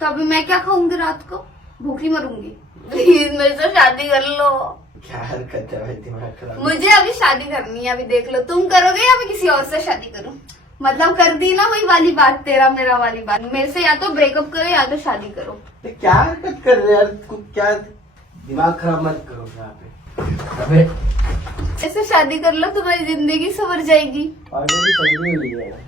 तो अभी मैं क्या खाऊंगी रात को? भूखी मरूंगी। प्लीज मेरे से शादी कर लो। क्या हरकत है भाई, दिमाग खराब। मुझे अभी शादी करनी है, अभी देख लो तुम करोगे या मैं किसी और से शादी करूं? मतलब कर दी ना वही वाली बात, तेरा मेरा वाली बात। मेरे से या तो ब्रेकअप करो या तो शादी करो। क्या हरकत कर रहे यार, तू क्या दिमाग खराब मत करो यहाँ पे। अबे ऐसे शादी कर लो, तुम्हारी जिंदगी संवर जाएगी। ऑलरेडी सही हुई है।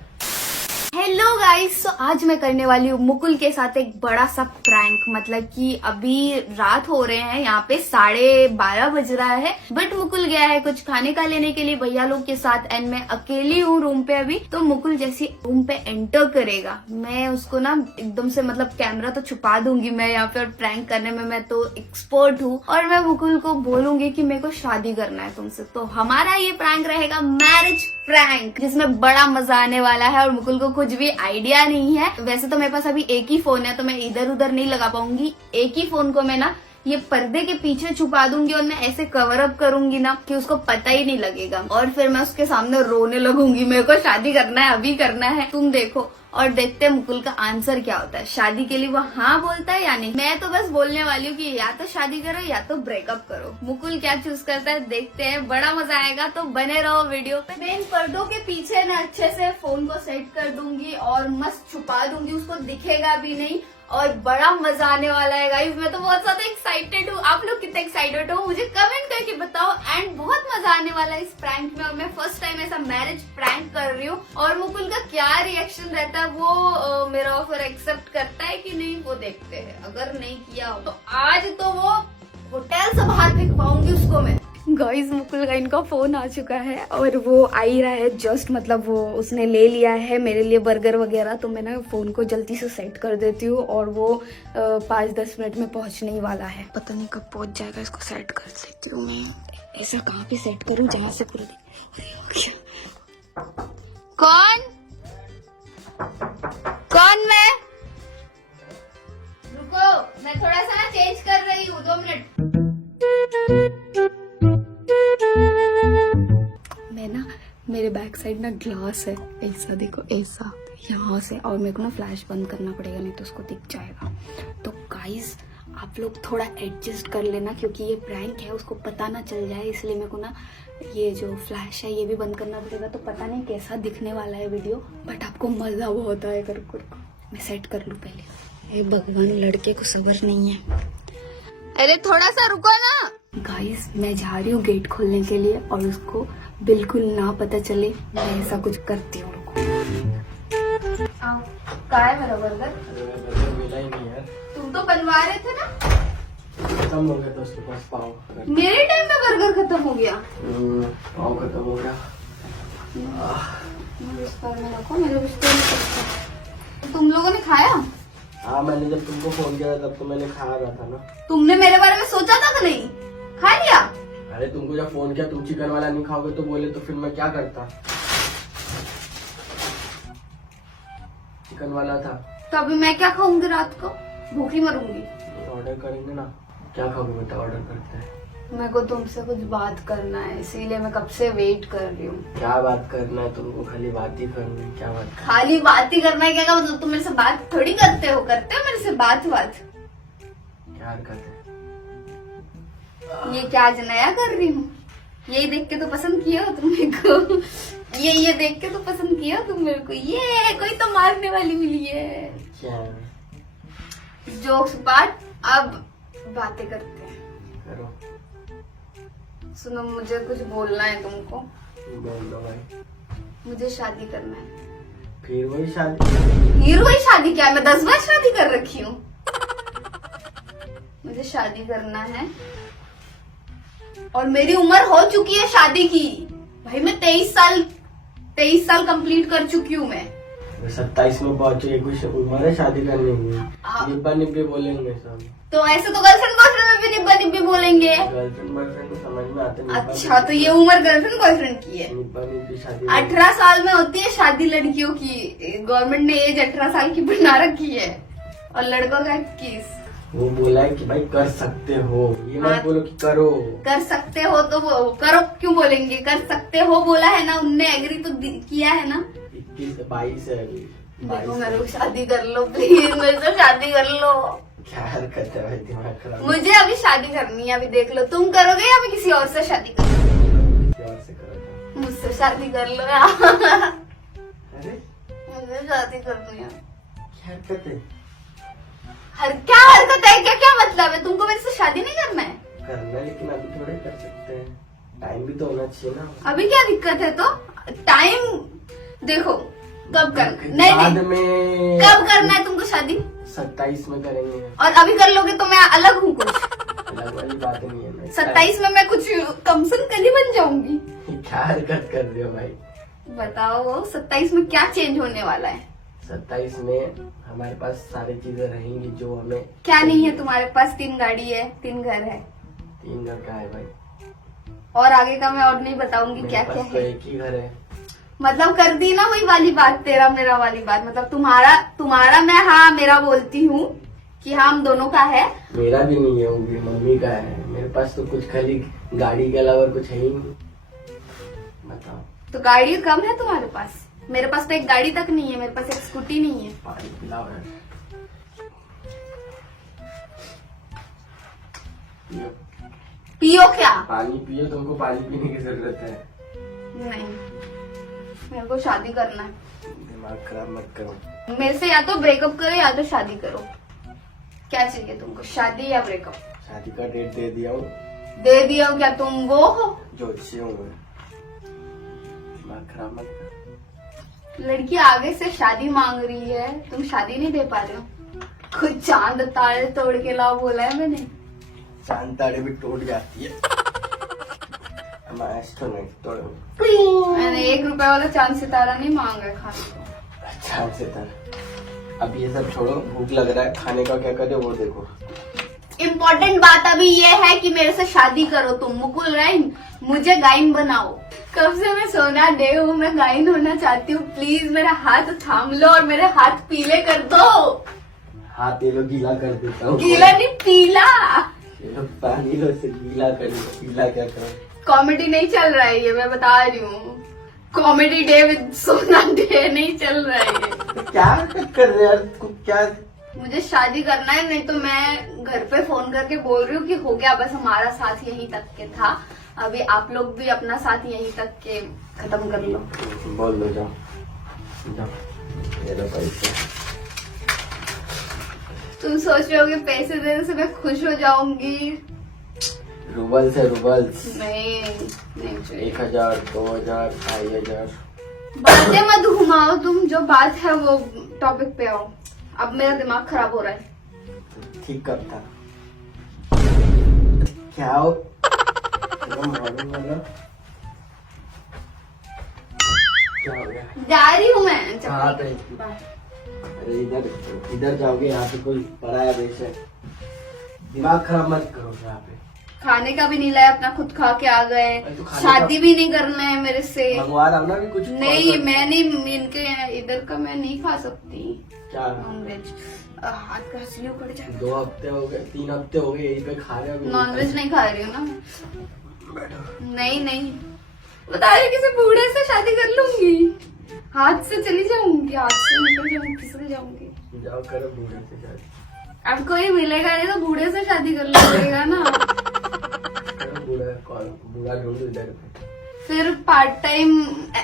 हेलो गाइस, तो आज मैं करने वाली हूँ मुकुल के साथ एक बड़ा सा प्रैंक। मतलब कि अभी रात हो रहे हैं, यहाँ पे 12:30 बज रहा है। बट मुकुल गया है कुछ खाने का लेने के लिए भैया लोग के साथ, एंड मैं अकेली हूँ रूम पे अभी। तो मुकुल जैसे रूम पे एंटर करेगा, मैं उसको ना एकदम से मतलब कैमरा तो छुपा दूंगी मैं यहाँ पे, और प्रैंक करने में मैं तो एक्सपर्ट हूँ। और मैं मुकुल को बोलूंगी कि मेरे को शादी करना है तुमसे। तो हमारा ये प्रैंक रहेगा मैरिज प्रैंक, जिसमें बड़ा मजा आने वाला है। और मुकुल को कुछ भी आइडिया नहीं है। वैसे तो मेरे पास अभी एक ही फोन है, तो मैं इधर उधर नहीं लगा पाऊंगी। एक ही फोन को मैं ना ये पर्दे के पीछे छुपा दूंगी, और मैं ऐसे कवर अप करूंगी ना कि उसको पता ही नहीं लगेगा। और फिर मैं उसके सामने रोने लगूंगी, मेरे को शादी करना है, अभी करना है, तुम देखो। और देखते हैं मुकुल का आंसर क्या होता है। शादी के लिए वो हाँ बोलता है या नहीं। मैं तो बस बोलने वाली हूँ कि या तो शादी करो या तो ब्रेकअप करो। मुकुल क्या चूज करता है देखते हैं, बड़ा मजा आएगा। तो बने रहो वीडियो पे। मैं इन पर्दों के पीछे ना अच्छे से फोन को सेट कर दूंगी और मस्त छुपा दूंगी, उसको दिखेगा भी नहीं। और बड़ा मजा आने वाला है गाइस। मैं तो बहुत ज्यादा एक्साइटेड हूँ। आप लोग कितने एक्साइटेड हो मुझे कमेंट करके बताओ। एंड बहुत मजा आने वाला है इस प्रैंक में। और मैं फर्स्ट टाइम ऐसा मैरिज प्रैंक कर रही हूँ। और मुकुल का क्या रिएक्शन रहता है, वो मेरा ऑफर एक्सेप्ट करता है कि नहीं, वो देखते हैं। अगर नहीं किया हो तो आज तो वो होटल से बाहर फेंकवाऊंगी उसको मैं। गाइस मुकुल का इनका फोन आ चुका है और वो आ ही रहा है जस्ट। मतलब वो उसने ले लिया है मेरे लिए बर्गर वगैरह। तो मैं ना फोन को जल्दी से सेट कर देती हूँ, और वो 5-10 मिनट में पहुंचने ही वाला है। पता नहीं कब पहुंच जाएगा, इसको सेट कर देती हूँ मैं। ऐसा कहाँ पे सेट करूँ जहाँ से पूरे कौन मैं? रुको, मैं थोड़ा सा ना चेंज कर रही हूँ, 2 मिनट। मैं ना मेरे बैक साइड ना ग्लास है, ऐसा देखो, ऐसा यहाँ से। और मेरे को ना फ्लैश बंद करना पड़ेगा, नहीं तो उसको दिख जाएगा। तो गाइस आप लोग थोड़ा एडजस्ट कर लेना, क्योंकि ये प्रैंक है, उसको पता ना चल जाए। इसलिए मेरे को ना ये जो फ्लैश है ये भी बंद करना पड़ेगा। तो पता नहीं कैसा दिखने वाला है वीडियो, बट आपको मजा बहुत आएगा। मैं सेट कर लूँ पहले। भगवान, लड़के को सब्र नहीं है। अरे थोड़ा सा रुको ना गाइस, मैं जा रही हूँ गेट खोलने के लिए, और उसको बिल्कुल ना पता चले मैं ऐसा कुछ करती हूँ। कहाँ है मेरा बर्गर? मिला ही नहीं यार। तुम तो बनवा रहे थे ना। खत्म हो गया तो उसके पास पाव। मेरे टाइम में बर्गर खत्म हो गया। पाव खत्म हो गया। बिस्तर में रखो, मेरे बिस्तर में रखो। तुम लोगों ने खाया? हाँ, मैंने जब तुमको फोन किया तब तो मैंने खा रहा था ना। तुमने मेरे बारे में सोचा था कि नहीं? खा लिया? अरे तुमको जब फोन किया तुम चिकन वाला नहीं खाओगे तो बोले, तो फिर मैं क्या करता। चिकन वाला था। तो अभी मैं क्या खाऊंगी रात को? भूखी मरूंगी। ऑर्डर करेंगे ना, क्या खाओगे बेटा, ऑर्डर करते हैं। मेरे को तुमसे कुछ बात करना है, इसीलिए मैं कब से वेट कर रही हूँ। क्या बात करना है तुमको? खाली बात ही करनी है। क्या बात? खाली बात ही करना है? क्या मतलब तुम मेरे से बात थोड़ी करते हो मेरे से बात। क्या हरकत है? ये क्या आज नया कर रही हूँ? यही देख के तो पसंद किया हो तुम मेरे को। ये देख के तो पसंद किया हो तुम मेरे को। ये कोई तो मारने वाली मिली है। क्या? जोक्स बात, अब बातें करते हैं। करो। सुनो, मुझे कुछ बोलना है तुमको। बोल दो भाई। मुझे शादी करना है। फिर वही शादी क्या मैं 10 बार शादी कर रखी हूँ? मुझे शादी करना है, और मेरी उम्र हो चुकी है शादी की। भाई मैं 23 साल कंप्लीट कर चुकी हूँ मैं। 27 में पहुंच चुके, कुछ उम्र है शादी करने की। निब्बा निब्बी बोलेंगे सब। तो ऐसे तो गर्लफ्रेंड बॉयफ्रेंड में भी निब्बा निब्बी बोलेंगे। गर्लफ्रेंड बॉयफ्रेंड को समझ में आते नहीं। अच्छा, तो ये उम्र गर्लफ्रेंड बॉयफ्रेंड की है। निब्बा निब्बी शादी 18 साल में होती है शादी लड़कियों की। गवर्नमेंट ने एज 18 साल की बना रखी है, और लड़कों का 21। वो बोला है कि भाई कर सकते हो, ये मत बोलो कि करो। कर सकते हो तो वो करो क्यों बोलेंगे? कर सकते हो बोला है ना, उनने एग्री तो किया है ना। 21 से 22 है अभी। देखो मेरे को शादी कर लो प्लीज, मेरे से शादी कर लो। क्या हरकत है भाई, दिमाग खराब। मुझे अभी शादी करनी है, अभी देख लो तुम करोगे या मैं किसी और से शादी करूँ? किसी और से करोगे? मुझसे शादी कर लो यार। अरे मुझे शादी करनी है। क्या हरकत है? क्या हरकत है? क्या क्या मतलब है? तुमको मेरे से शादी नहीं करना है? करना है, लेकिन अभी थोड़े कर सकते हैं, टाइम भी तो होना चाहिए ना। अभी क्या दिक्कत है? तो टाइम देखो कब करना, नहीं बाद नहीं में कब करना है तुमको शादी? 27 में करेंगे। और अभी कर लोगे तो मैं अलग हूँ कुछ? अलग वाली बात नहीं है ना। 27 में मैं कुछ कमसन कली बन जाऊंगी? क्या हरकत कर रहे हो भाई? बताओ 27 में क्या चेंज होने वाला है? 27 में हमारे पास सारी चीजें रहेंगी जो हमें। क्या नहीं है तुम्हारे पास? 3 गाड़ी है, 3 घर है। 3 घर का है भाई। और आगे का मैं और नहीं बताऊंगी मेरे क्या पास क्या तो है। एक ही घर है। मतलब कर दी ना वही वाली बात, तेरा मेरा वाली बात। मतलब तुम्हारा मैं हाँ मेरा बोलती हूँ कि हाँ हम दोनों का है। मेरा भी नहीं है, वो भी मम्मी का है। मेरे पास तो कुछ खाली गाड़ी के अलावा कुछ है ही नहीं। बताओ। तो गाड़ी कम है तुम्हारे पास? मेरे पास तो एक गाड़ी तक नहीं है, मेरे पास एक स्कूटी नहीं है। पानी पिलाओ यार। पियो। पियो क्या? पानी पियो, तुमको पानी पीने की जरूरत है। नहीं, मेरे को शादी करना है। दिमाग खराब मत करो। मेरे से या तो ब्रेकअप करो या तो शादी करो। क्या चाहिए तुमको, शादी या ब्रेकअप? शादी का डेट दे दिया हूँ। दे दिया हूँ? क्या तुम वो हो? जो अच्छी हूँ मैं। दिमाग खराब मत करो। लड़की आगे से शादी मांग रही है, तुम शादी नहीं दे पा रहे हो। खुद चांद तारे तोड़ के लाओ बोला है मैंने। चांद तारे भी टूट जाती है। मैच तो नहीं तोड़ो। मैंने 1 रुपए वाला चांद सितारा नहीं मांगा है खाने को। चांद सितारा। अब ये सब छोड़ो, भूख लग रहा है, खाने का क्या करे वो देखो। इम्पोर्टेंट बात अभी ये है कि मेरे से शादी करो तुम, मुकुल राइन। मुझे गाइन बनाओ। कब से मैं सोना दे हूँ, मैं गाइन होना चाहती हूँ। प्लीज मेरा हाथ थाम लो और मेरे हाथ पीले कर दो। हाथ ये लो गीला कर देता हूँ। गीला नहीं, पीला। ये लो पानी लो से गीला कर दो। पीला क्या करो? कॉमेडी नहीं चल रहा है ये, मैं बता रही हूँ। कॉमेडी डे विद सोना डे नहीं चल रहा है ये। तो क्या हरकत कर रहे यार? क्या? मुझे शादी करना है, नहीं तो मैं घर पे फोन करके बोल रही हूँ कि हो गया बस, हमारा साथ यहीं तक के था। अभी आप लोग भी अपना साथ यहीं तक के खत्म कर लो। बोल दो, जाओ जाओ। ये लो पैसे। तुम सोच रहे हो कि पैसे देने से मैं खुश हो जाऊंगी? रूबल्स है, रूबल्स। नहीं नहीं चाहिए। 1000, 2000, 2500। बातें मत घुमाओ तुम, जो बात है वो टॉपिक पे आओ। अब मेरा दिमाग खराब हो रहा है। ठीक कब था? क्या हो? मॉर्निंग वाला क्या हो गया? जा रही हूँ मैं। कहाँ पे? बाय। अरे इधर जाओगे, यहाँ पे कोई पराया देश है। दिमाग खराब मत करो। यहाँ पे खाने का भी नहीं लाया, अपना खुद खा के आ गए। तो खाने शादी भी नहीं करना है मेरे से। मंगवा रहा हूँ ना भी कुछ। नहीं मैं नहीं, इनके इधर का मैं नहीं खा सकती क्या? नॉनवेज। हाथ का हंसली उखड़ जाएगा। 2 हफ्ते हो गए, 3 हफ्ते हो गए यहीं पे खा रहे हो। नॉनवेज नहीं खा रही हूँ ना। बैठो। नहीं नहीं, बता रही किसी बूढ़े से शादी कर लूंगी। हाथ से चली जाऊंगी, हाथ से निकल जाऊंगी, फिसल जाऊंगी। जाओ करो बूढ़े से शादी। अब कोई मिलेगा नहीं तो बूढ़े से शादी कर लेगा ना। करो बूढ़ा कॉल, बूढ़ा ढूंढो इधर पे। फिर पार्ट टाइम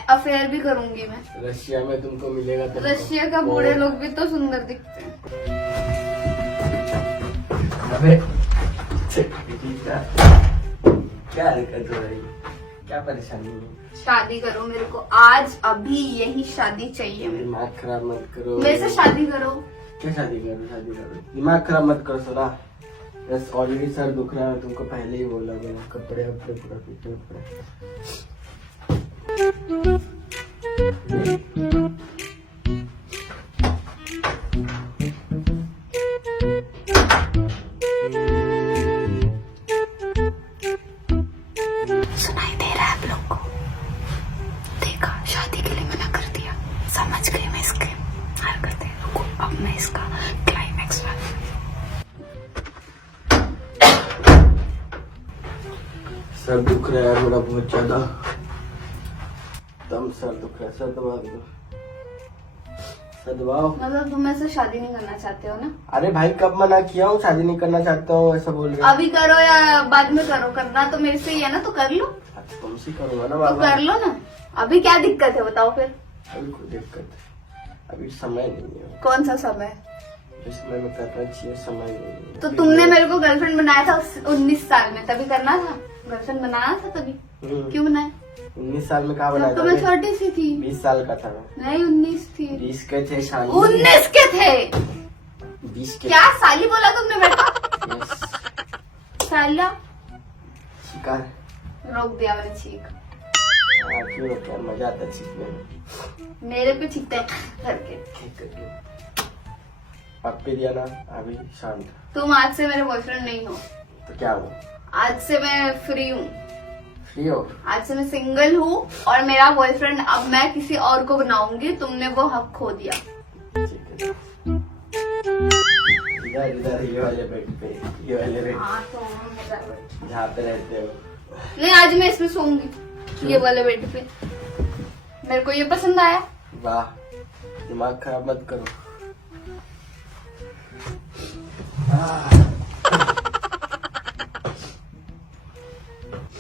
अफेयर भी करूंगी मैं। रशिया में तुमको मिलेगा तो। रशिया का बूढ़े लोग भी तो सुंदर दिखते हैं। अबे क्या हरकत हो रही? क्या परेशानी है? शादी करो मेरे को आज, अभी यही शादी चाहिए मेरे को। दिमाग खराब मत करो। मेरे से शादी करो। क्या शादी करो? शादी करो, दिमाग खराब मत करो। सुना, बस ऑलरेडी सर दुख रहा है, तुमको पहले ही बोला गया। कपड़े वपड़े पूरा पीछे पड़े। सुनाई दे रहा है आप लोग को? देखा, शादी के लिए मना कर दिया। समझ गई मैं इसके हरकतें। रुको, अब मैं इसका क्लाइमैक्स सर दुख रहा है मेरा बहुत ज्यादा। दम सर दुख रहा है, सर दबा दो। सदवाओ। मतलब तुम मेरे से शादी नहीं करना चाहते हो ना? अरे भाई कब मना किया हूँ, शादी नहीं करना चाहता हूँ ऐसा बोल रहे? अभी करो या बाद में करो, करना तो मेरे से ही है ना, तो कर लो। तुमसे करूंगा ना तो बाबा। कर लो ना। अभी क्या दिक्कत है बताओ फिर? अभी कोई दिक्कत है, अभी समय नहीं है। कौन सा समय? इस समय में करना चाहिए, समय नहीं है। तो तुमने मेरे को गर्लफ्रेंड बनाया था 19 साल में, तभी करना था। गर्लफ्रेंड बनाया था तभी, क्यों बनाया? 19 साल में कहा बनाया तो था? मैं छोटी सी थी। 20 साल का था मैं। नहीं 19 थी। 20 के थे शादी। 19 के थे। 20 के। क्या साली बोला तुमने बेटा? Yes। साला शिकार। रोक दिया मैंने छींक। क्यों रोका? मजा आता है सीखने में। मेरे पे छींकते हैं करके। ठीक करके पप्पी दिया ना, अभी शांत। तुम आज से मेरे बॉयफ्रेंड नहीं हो। तो क्या हुआ? आज से मैं फ्री हूँ। फ्री हो? आज से मैं सिंगल हूँ और मेरा बॉयफ्रेंड अब मैं किसी और को बनाऊंगी। तुमने वो हक खो दिया। ठीक है। इधर इधर ये वाले बेड पे, ये वाले बेड हाँ तो जहाँ पे रहते हो। नहीं, आज मैं इसमें सोऊंगी, ये वाले बेड पे। मेरे को ये पसंद आया। वाह, दिमाग खराब मत करो।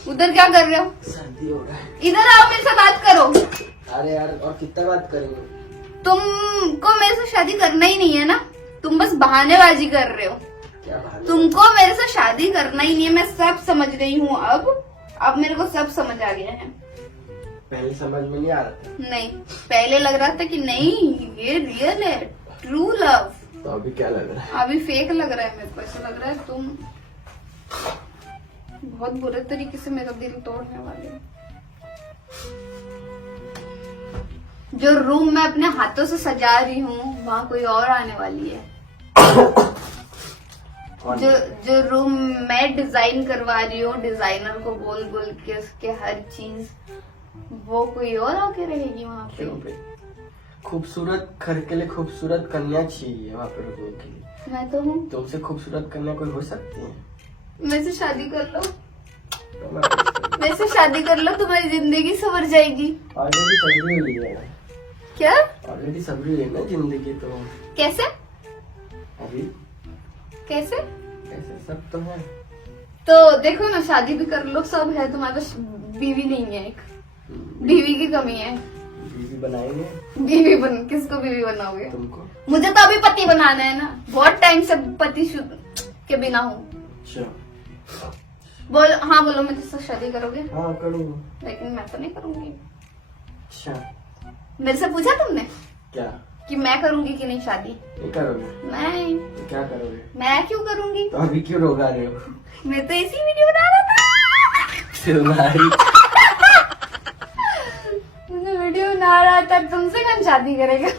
उधर क्या कर रहे हो? सर्दी हो रहा है। इधर आओ, मेरे से बात करो। अरे यार और कितना बात करेंगे? तुमको मेरे से शादी करना ही नहीं है ना? तुम बस बहानेबाजी कर रहे हो। क्या बहाने? तुमको मेरे से शादी करना ही नहीं है, मैं सब समझ रही हूँ। अब मेरे को सब समझ आ गया है। पहले समझ में नहीं आ रहा था। नहीं, पहले लग रहा था कि नहीं ये रियल है, ट्रू लव। तो अभी क्या लग रहा है? अभी फेक लग रहा है। मेरे को ऐसा लग रहा है तुम बहुत बुरे तरीके से मेरा दिल तोड़ने वाले हो। जो रूम मैं अपने हाथों से सजा रही हूँ वहाँ कोई और आने वाली है। जो रूम मैं डिजाइन करवा रही हूँ, डिजाइनर को बोल बोल के उसके हर चीज, वो कोई और आके रहेगी वहाँ पे। क्यों पे? खूबसूरत घर के लिए खूबसूरत कन्या चाहिए वहाँ पे रुकने के लिए। मैं तो हूँ। तुमसे खूबसूरत कन्या कोई हो सकती है? मेरे से शादी कर लो। तो मैं मेरे से शादी कर लो, तुम्हारी जिंदगी संवर जाएगी। ऑलरेडी सबरी हुई है। क्या? ऑलरेडी सबरी हुई है ना जिंदगी तो। कैसे? अभी कैसे? ऐसे सब तो है। तो देखो ना, शादी भी कर लो, सब है। तुम्हारे पास बीवी नहीं है, एक बीवी की कमी है। बीवी बनाएंगे। बीवी किसको बीवी बनाओगे? तुमको। मुझे तो अभी पति बनाना है ना, बहुत टाइम से पति के बिना हूँ। अच्छा। बोलो हाँ, बोलो मेरे से शादी करोगे? हाँ करूँगा। लेकिन मैं तो नहीं करूंगी। अच्छा। मेरे से पूछा तुमने क्या? कि मैं करूंगी कि नहीं शादी? नहीं करोगे? मैं तो क्या करोगे? मैं क्यों करूंगी? तो अभी क्यों रोका रहे हो? मैं तो इसी वीडियो बना रहा था। तुम्हारी वीडियो बना रहा था, तुमसे कौन शादी करेगा?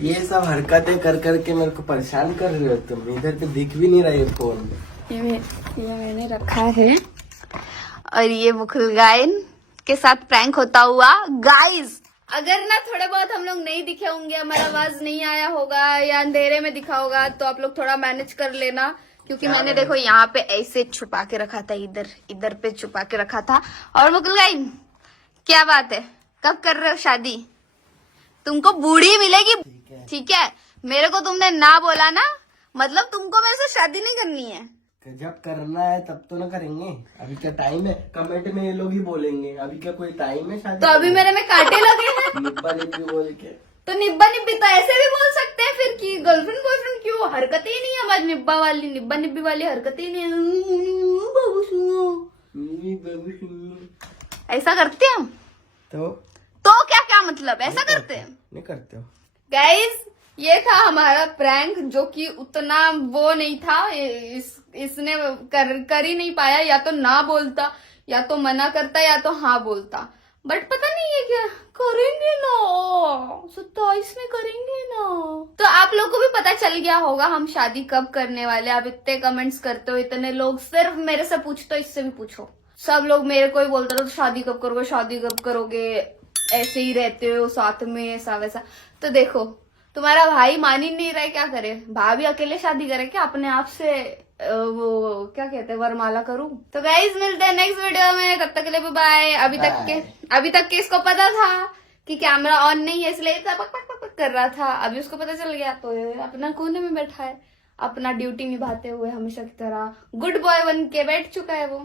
ये सब हरकतें कर करके मेरे को परेशान कर रहे हो तुम। इधर पे दिख भी नहीं रहे फोन। ये मैंने रखा है और ये मुकुल गायन के साथ प्रैंक होता हुआ। गाइस अगर ना थोड़े बहुत हम लोग नहीं दिखे होंगे, हमारा आवाज नहीं आया होगा या अंधेरे में दिखा होगा, तो आप लोग थोड़ा मैनेज कर लेना। क्योंकि मैंने देखो यहाँ पे ऐसे छुपा के रखा था, इधर पे छुपा के रखा था। और मुकुल गायन क्या बात है, कब कर रहे हो शादी? तुमको बूढ़ी मिलेगी, ठीक है? मेरे को तुमने ना बोला ना, मतलब तुमको मेरे से शादी नहीं करनी है। जब करना है तब तो ना करेंगे। अभी क्या टाइम है? कमेंट में ये लोग ही बोलेंगे अभी क्या कोई टाइम है शादी? तो अभी मेरे में कांटे लगे हैं। निब्बा निब्बी बोल के। तो निब्बा निब्बी तो ऐसे भी बोल सकते हैं फिर कि गर्लफ्रेंड बॉयफ्रेंड क्यों? हरकतें ही नहीं है हमारी निब्बा निब्बी वाली हरकतें ही नहीं है। बाबू सुनो, ऐसा करते हैं हम? तो क्या मतलब ऐसा करते हैं? नहीं करते हो। गाइस ये था हमारा प्रैंक, जो कि उतना वो नहीं था। इसने कर ही नहीं पाया, या तो ना बोलता, या तो मना करता, या तो हाँ बोलता। बट पता नहीं है क्या करेंगे ना, 27 में करेंगे ना। तो आप लोग को भी पता चल गया होगा हम शादी कब करने वाले। आप इतने कमेंट्स करते हो, इतने लोग सिर्फ मेरे से पूछते हो, इससे भी पूछो। सब लोग मेरे को ही बोलते रहो शादी कब करोगे, शादी कब करोगे, ऐसे ही रहते हो साथ में, ऐसा वैसा। तो देखो तुम्हारा भाई मान ही नहीं रहा है, क्या करे? भाभी अकेले शादी करे क्या? अपने आप से वो क्या कहते हैं, वरमाला करूं? तो गाइज मिलते हैं नेक्स्ट वीडियो में, तब तक के लिए बाय। अभी तक के इसको पता था कि कैमरा ऑन नहीं है, इसलिए कर रहा था, अभी उसको पता चल गया तो ये अपना कोने में बैठा है, अपना ड्यूटी निभाते हुए हमेशा की तरह गुड बॉय बन के बैठ चुका है वो।